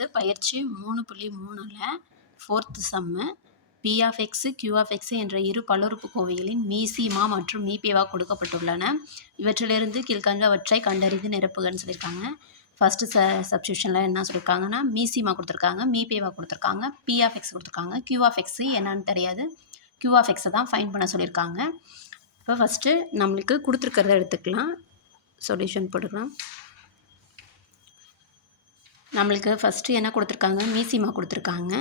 அடுத்து பயிற்சி மூணு புள்ளி மூணில் fourth Jammu p of x q of x என்ற இரு பல்லுறுப்புக்கோவைகளின் மீசிமா மற்றும் மீபேவா கொடுக்கப்பட்டுள்ளன. இவற்றிலிருந்து கீழ்கண்டவற்றை கண்டறிந்து நிரப்புகன்னு சொல்லியிருக்காங்க. ஃபஸ்ட்டு ச சப்ஸ்டியூஷனில் என்ன சொல்லியிருக்காங்கன்னா மீசிமா கொடுத்துருக்காங்க மீபேவா கொடுத்துருக்காங்க பி ஆஃப் எக்ஸ் கொடுத்துருக்காங்க கியூ ஆஃப் எக்ஸு என்னன்னு தெரியாது. கியூ ஆஃப் எக்ஸை தான் ஃபைன் பண்ண சொல்லியிருக்காங்க. இப்போ ஃபஸ்ட்டு நம்மளுக்கு கொடுத்துருக்கிறத எடுத்துக்கலாம். சொல்யூஷன் போட்டுக்கலாம். நம்மளுக்கு ஃபஸ்ட்டு என்ன கொடுத்துருக்காங்க? மீசிமா கொடுத்துருக்காங்க.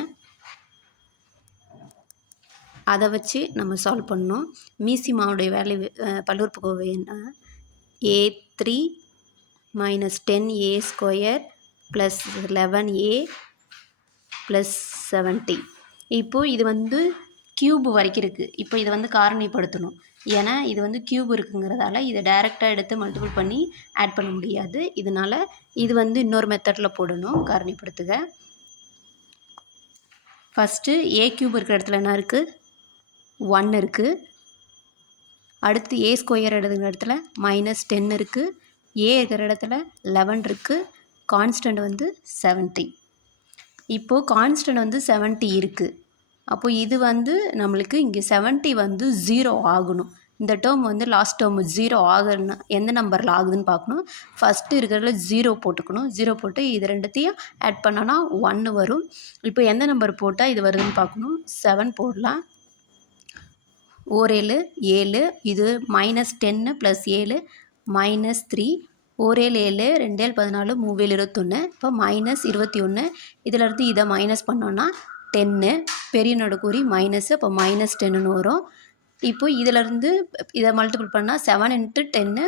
அதை வச்சு நம்ம சால்வ் பண்ணோம். மீசிமாவுடைய வேல்யூ பல்லுறுப்புக்கோவை என்ன? A three minus ten a square plus eleven a plus seventy இப்போது இது வந்து க்யூப் வரைக்கும் இருக்குது இப்போ இதை வந்து காரணிப்படுத்தணும். ஏன்னா இது வந்து க்யூப் இருக்குங்கிறதால இதை டைரெக்டாக எடுத்து மல்டிபிள் பண்ணி ஆட் பண்ண முடியாது. இதனால் இது வந்து இன்னொரு மெத்தடில் போடணும். காரணிப்படுத்துக. ஃபஸ்ட்டு ஏ க்யூப் இருக்கிற இடத்துல என்ன இருக்குது ஒன் இருக்குது அடுத்து ஏ ஸ்கொயர் எடுக்கிற இடத்துல மைனஸ் டென் இருக்குது ஏ இருக்கிற இடத்துல லெவன் இருக்குது கான்ஸ்டன்ட் வந்து செவன்ட்டி இப்போது கான்ஸ்டன்ட் வந்து செவன்ட்டி இருக்குது அப்போது இது வந்து நம்மளுக்கு இங்கே செவன்ட்டி வந்து ஜீரோ ஆகணும். இந்த டேர்ம் வந்து லாஸ்ட் டேர்ம் ஜீரோ ஆகுதுன்னா எந்த நம்பரில் ஆகுதுன்னு பார்க்கணும். ஃபஸ்ட்டு இருக்கிறதுல ஜீரோ போட்டுக்கணும். ஜீரோ போட்டு இது ரெண்டுத்தையும் ஆட் பண்ணோன்னா ஒன்று வரும். இப்போ எந்த நம்பர் போட்டால் இது வருதுன்னு பார்க்கணும். செவன் போடலாம். ஓரேழு ஏழு இது மைனஸ் டென்னு ப்ளஸ் ஏழு மைனஸ் த்ரீ ஓரேழு ஏழு ரெண்டேழு பதினாலு மூவேழு இருபத்தொன்று இப்போ மைனஸ் இருபத்தி ஒன்று இதிலேருந்து இதை மைனஸ் பண்ணோன்னா டென்னு பெரிய நடுக்கூறி மைனஸ் அப்போ மைனஸ் டென்னுன்னு வரும். இப்போ இதிலேருந்து இதை மல்டிபிள் பண்ணால் செவன் இன்ட்டு டென்னு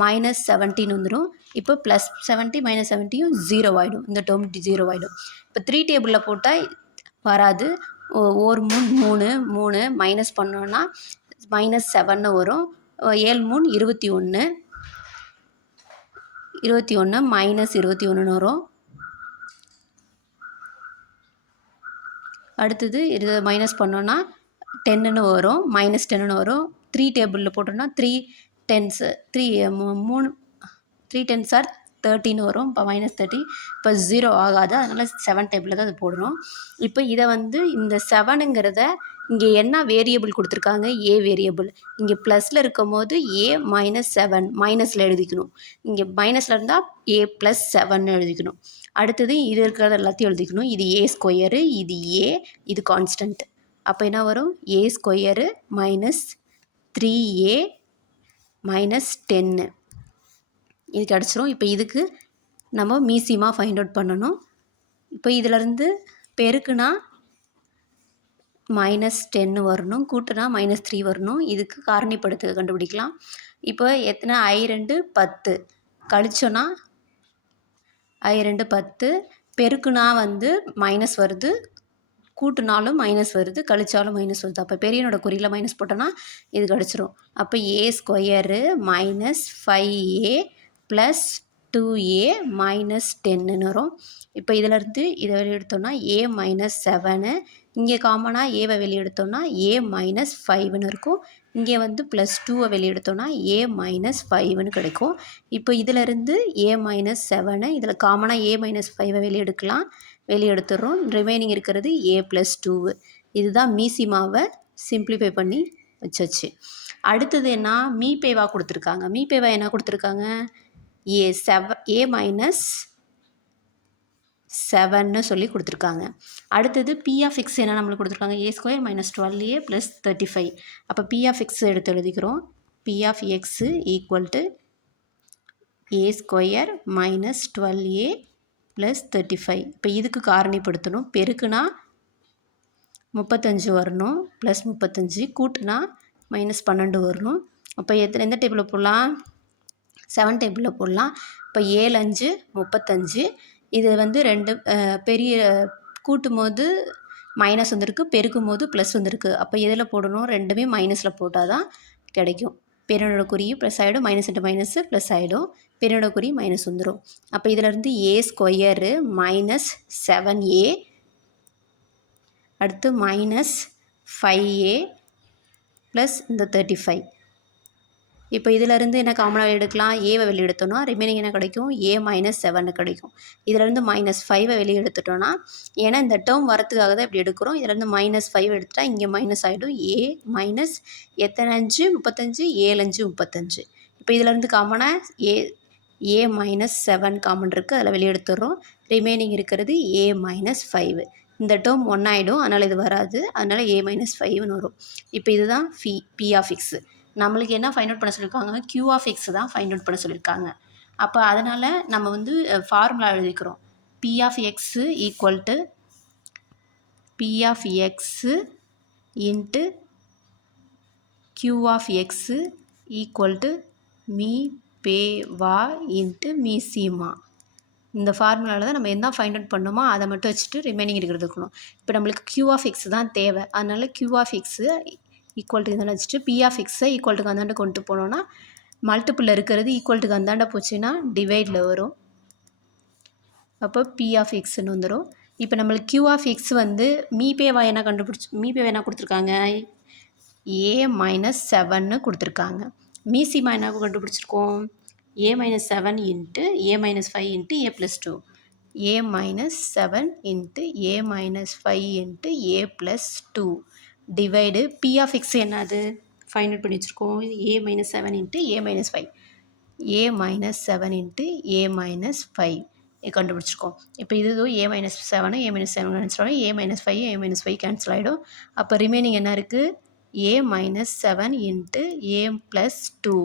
மைனஸ் செவன்ட்டின்னு வந்துடும் இப்போ ப்ளஸ் செவன்ட்டி மைனஸ் செவன்ட்டியும் ஜீரோ ஆகிடும் இந்த டேர்ம் ஜீரோ ஆகிடும் இப்போ த்ரீ டேபிளில் போட்டால் வராது. ஒரு மூணு மூணு மூணு மைனஸ் பண்ணோன்னா மைனஸ் செவன்னு வரும். ஏழு மூணு இருபத்தி ஒன்று இருபத்தி ஒன்று மைனஸ் இருபத்தி ஒன்றுன்னு வரும். அடுத்தது இது மைனஸ் பண்ணோன்னா டென்னுன்னு வரும் மைனஸ் டென்னுன்னு வரும். த்ரீ டேபிளில் போட்டோன்னா த்ரீ டென்ஸு த்ரீ மூணு த்ரீ டென்ஸ் ஆர் தேர்ட்டின்னு வரும். இப்போ மைனஸ் தேர்ட்டி இப்போ ஜீரோ ஆகாது. அதனால் செவன் டைப்பில் தான் அது போடணும். இப்போ இதை வந்து இந்த செவனுங்கிறத இங்கே என்ன வேரியபிள் கொடுத்துருக்காங்க? ஏ வேரியபிள் இங்கே ப்ளஸில் இருக்கும் போது ஏ மைனஸ் செவன் மைனஸில் எழுதிக்கணும். இங்கே மைனஸில் இருந்தால் ஏ ப்ளஸ் செவன் எழுதிக்கணும். அடுத்தது இது இருக்கிறத எல்லாத்தையும் எழுதிக்கணும். இது ஏ ஸ்கொயரு இது ஏ இது கான்ஸ்டன்ட் அப்போ என்ன வரும்? A square minus three a minus ten இது கிடச்சிரும் இப்போ இதுக்கு நம்ம மீசியமாக ஃபைண்ட் அவுட் பண்ணணும். இப்போ இதிலருந்து பெருக்குனா மைனஸ் டென்னு வரணும். கூட்டுனா மைனஸ் த்ரீ வரணும். இதுக்கு காரணிப்படுத்த கண்டுபிடிக்கலாம். இப்போ எத்தனை? ஐ ரெண்டு பத்து. கழிச்சோன்னா ஐ ரெண்டு பத்து. பெருக்குனா வந்து மைனஸ் வருது. கூட்டுனாலும் மைனஸ் வருது. கழிச்சாலும் மைனஸ் வருது. அப்போ பெரியனோட குறியில் மைனஸ் போட்டோன்னா இது கிடச்சிரும் அப்போ a square minus five a plus two a minus டென்னுன்னு வரும். இப்போ இதிலேருந்து இதை வெளியெடுத்தோன்னா ஏ மைனஸ் செவனு இங்கே காமனாக ஏவை வெளியெடுத்தோன்னா ஏ மைனஸ் ஃபைவ்னு இருக்கும். இங்கே வந்து ப்ளஸ் டூவை வெளியெடுத்தோன்னா ஏ மைனஸ் ஃபைவ்னு கிடைக்கும். இப்போ இதிலேருந்து ஏ மைனஸ் செவனு இதில் காமனாக ஏ மைனஸ் ஃபைவை வெளியெடுக்கலாம் வெளியெடுத்துடுறோம் ரிமைனிங் இருக்கிறது ஏ ப்ளஸ் டூவு இதுதான் மீசிமாவை சிம்ப்ளிஃபை பண்ணி வச்சாச்சு. அடுத்தது என்ன? மீபேவா கொடுத்துருக்காங்க. மீபேவா என்ன கொடுத்துருக்காங்க? ஏ செவ ஏ மைனஸ் செவன்னு சொல்லி கொடுத்துருக்காங்க. அடுத்தது பி ஆஃப் எக்ஸ் என்ன நம்மளுக்கு கொடுத்துருக்காங்க? A square minus twelve a plus thirty five அப்போ பி ஆஃப் எக்ஸ் எடுத்து எழுதிக்கிறோம். P of x equal to a square minus twelve a plus thirty five இப்போ இதுக்கு காரணிப்படுத்தணும். பெருக்குனா முப்பத்தஞ்சு வரணும். ப்ளஸ் முப்பத்தஞ்சு கூட்டுனா மைனஸ் பன்னெண்டு வரணும். அப்போ எத்தனை எந்த டேபிளில் போடலாம்? செவன் டேபிளில் போடலாம். இப்போ ஏழு அஞ்சு முப்பத்தஞ்சு. இது வந்து ரெண்டு பெரிய கூட்டும் போது மைனஸ் வந்திருக்கு பெருக்கும் போது ப்ளஸ் வந்திருக்கு. அப்போ எதில் போடணும்? ரெண்டுமே மைனஸில் போட்டால் தான் கிடைக்கும். பெருனோட குறி ப்ளஸ் ஆகிடும் மைனஸ் இன்ட்டு மைனஸு ப்ளஸ் ஆகிடும் பெருனோட குறி மைனஸ் வந்துடும் அப்போ இதிலேருந்து a square minus seven a அடுத்து மைனஸ் ஃபைவ் ஏ ப்ளஸ் இந்த தேர்ட்டி ஃபைவ் இப்போ இதிலேருந்து என்ன காமனாக எடுக்கலாம்? ஏவை வெளியெடுத்தோன்னா ரிமைனிங் என்ன கிடைக்கும்? ஏ மைனஸ் செவன் கிடைக்கும். இதிலேருந்து மைனஸ் ஃபைவை வெளியே எடுத்துட்டோன்னா ஏன்னா இந்த டேர்ம் வரத்துக்காக தான் இப்படி எடுக்கிறோம். இதிலேருந்து மைனஸ் ஃபைவ் எடுத்துட்டா இங்கே மைனஸ் ஆகிடும் ஏ மைனஸ் எத்தனை அஞ்சு? முப்பத்தஞ்சு. ஏழு அஞ்சு முப்பத்தஞ்சு. இப்போ இதிலேருந்து காமனாக a a minus seven common இருக்குது அதில் வெளியே எடுத்துடுறோம் ரிமைனிங் இருக்கிறது ஏ மைனஸ் ஃபைவ் இந்த டேர்ம் ஒன் ஆகிடும் அதனால் இது வராது. அதனால் ஏ மைனஸ் ஃபைவ்னு வரும். இப்போ இதுதான் ஃபி பி ஆஃப் எக்ஸு நம்மளுக்கு என்ன ஃபைண்ட் அவுட் பண்ண சொல்லியிருக்காங்க க்யூ ஆஃப் எக்ஸ் தான் ஃபைண்ட் அவுட் பண்ண சொல்லியிருக்காங்க அப்போ அதனால் நம்ம வந்து ஃபார்முலா எழுதிக்கிறோம். P of x equal to p of x into q of x equal to me பே வா இன்ட்டு மீ சீமா இந்த ஃபார்முலாவில் தான் நம்ம என்ன ஃபைண்ட் அவுட் பண்ணோமோ அதை மட்டும் வச்சுட்டு ரிமைனிங் இருக்கிறது இருக்கணும். இப்போ நம்மளுக்கு க்யூ ஆஃப் எக்ஸ் தான் தேவை. அதனால் q of x equal to இதை வச்சுட்டு பி ஆஃப் எக்ஸை ஈக்குவல் டுக்கு அந்தாண்ட கொண்டு போனோன்னா மல்டிப்பிள் இருக்கிறது ஈக்குவல் டுக்கு அந்தாண்ட போச்சுன்னா டிவைடில் வரும். அப்போ பி ஆஃப் எக்ஸ்னு வந்துடும் இப்போ நம்மளுக்கு கியூ ஆஃப் எக்ஸ் வந்து மீபேவா என்ன கண்டுபிடிச்சி மீபேவா என்ன கொடுத்துருக்காங்க? ஏ மைனஸ் செவன்னு கொடுத்துருக்காங்க. மீசிமா என்ன கண்டுபிடிச்சிருக்கோம்? A minus seven into A minus five into A plus two A minus seven into A minus five into A plus two divide P of X என்னது? ஃபைண்ட் அவுட் பண்ணி வச்சுருக்கோம் A minus seven into A minus five A minus seven into A minus five கண்டுபிடிச்சிருக்கோம். இப்போ இது A minus செவனும் A minus seven cancel ஆகும் a minus five a minus five cancel ஆகிடும் அப்போ ரிமைனிங் என்ன இருக்குது A minus seven into A plus two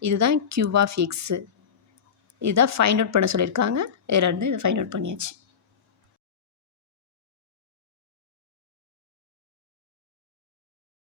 இதுதான் கியூ ஆஃப் எக்ஸு இதுதான் ஃபைண்ட் அவுட் பண்ண சொல்லியிருக்காங்க. இதில் இருந்து இதை ஃபைண்ட் அவுட் பண்ணியாச்சு.